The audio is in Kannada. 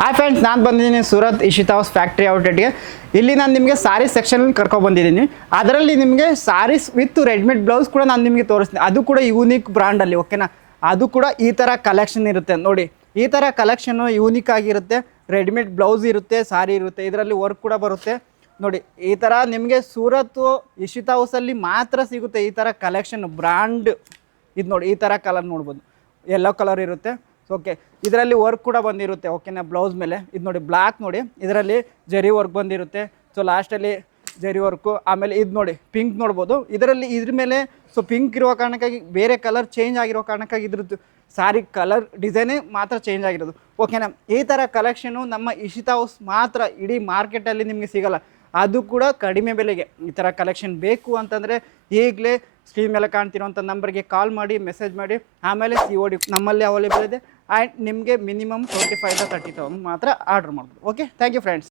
ಹಾಯ್ ಫ್ರೆಂಡ್ಸ್, ನಾನು ಬಂದಿದ್ದೀನಿ ಸೂರತ್ ಇಶಿತಾ ಹೌಸ್ ಫ್ಯಾಕ್ಟ್ರಿ ಔಟ್ಲೆಟ್ಗೆ. ಇಲ್ಲಿ ನಾನು ನಿಮಗೆ ಸಾರೀಸ್ ಸೆಕ್ಷನಲ್ಲಿ ಕರ್ಕೊಬಂದಿದ್ದೀನಿ. ಅದರಲ್ಲಿ ನಿಮಗೆ ಸಾರೀಸ್ ವಿತ್ ರೆಡಿಮೇಡ್ ಬ್ಲೌಸ್ ಕೂಡ ನಾನು ನಿಮಗೆ ತೋರಿಸ್ತೀನಿ. ಅದು ಕೂಡ ಯೂನಿಕ್ ಬ್ರ್ಯಾಂಡಲ್ಲಿ, ಓಕೆನಾ. ಅದು ಕೂಡ ಈ ಥರ ಕಲೆಕ್ಷನ್ ಇರುತ್ತೆ ನೋಡಿ. ಈ ಥರ ಕಲೆಕ್ಷನ್ನು ಯೂನಿಕ್ ಆಗಿರುತ್ತೆ. ರೆಡಿಮೇಡ್ ಬ್ಲೌಸ್ ಇರುತ್ತೆ, ಸಾರಿ ಇರುತ್ತೆ, ಇದರಲ್ಲಿ ವರ್ಕ್ ಕೂಡ ಬರುತ್ತೆ ನೋಡಿ. ಈ ಥರ ನಿಮಗೆ ಸೂರತ್ ಇಶಿತಾ ಹೌಸಲ್ಲಿ ಮಾತ್ರ ಸಿಗುತ್ತೆ ಈ ಥರ ಕಲೆಕ್ಷನ್ ಬ್ರ್ಯಾಂಡ್. ಇದು ನೋಡಿ, ಈ ಥರ ಕಲರ್ ನೋಡ್ಬೋದು, ಯೆಲ್ಲೋ ಕಲರ್ ಇರುತ್ತೆ. ಓಕೆ, ಇದರಲ್ಲಿ ವರ್ಕ್ ಕೂಡ ಬಂದಿರುತ್ತೆ, ಓಕೆನಾ. ಬ್ಲೌಸ್ ಮೇಲೆ ಇದು ನೋಡಿ, ಬ್ಲ್ಯಾಕ್ ನೋಡಿ, ಇದರಲ್ಲಿ ಜರಿ ವರ್ಕ್ ಬಂದಿರುತ್ತೆ. ಸೊ ಲಾಸ್ಟಲ್ಲಿ ಜರಿ ವರ್ಕು. ಆಮೇಲೆ ಇದು ನೋಡಿ, ಪಿಂಕ್ ನೋಡ್ಬೋದು. ಇದರಲ್ಲಿ ಇದ್ರ ಮೇಲೆ ಸೊ ಪಿಂಕ್ ಇರುವ ಕಾರಣಕ್ಕಾಗಿ ಬೇರೆ ಕಲರ್ ಚೇಂಜ್ ಆಗಿರೋ ಕಾರಣಕ್ಕಾಗಿ ಇದ್ರದ್ದು ಸಾರಿ ಕಲರ್ ಡಿಸೈನೇ ಮಾತ್ರ ಚೇಂಜ್ ಆಗಿರೋದು, ಓಕೆನಾ. ಈ ಥರ ಕಲೆಕ್ಷನು ನಮ್ಮ ಇಶಿತಾ ಹೌಸ್ ಮಾತ್ರ, ಇಡೀ ಮಾರ್ಕೆಟಲ್ಲಿ ನಿಮಗೆ ಸಿಗೋಲ್ಲ, ಅದು ಕೂಡ ಕಡಿಮೆ ಬೆಲೆಗೆ. ಈ ಥರ ಕಲೆಕ್ಷನ್ ಬೇಕು ಅಂತಂದರೆ ಈಗಲೇ ಸ್ಕ್ರೀನ್ ಮೇಲೆ ಕಾಣ್ತಿರೋಂಥ ನಂಬರ್ಗೆ ಕಾಲ್ ಮಾಡಿ, ಮೆಸೇಜ್ ಮಾಡಿ. ಆಮೇಲೆ COD ನಮ್ಮಲ್ಲಿ ಅವೈಲೇಬಲ್ ಇದೆ. ಆ್ಯಂಡ್ ನಿಮಗೆ ಮಿನಿಮಮ್ 25,000 to 30,000 ಮಾತ್ರ ಆರ್ಡ್ರ್ ಮಾಡ್ಬೋದು. Okay, thank you friends.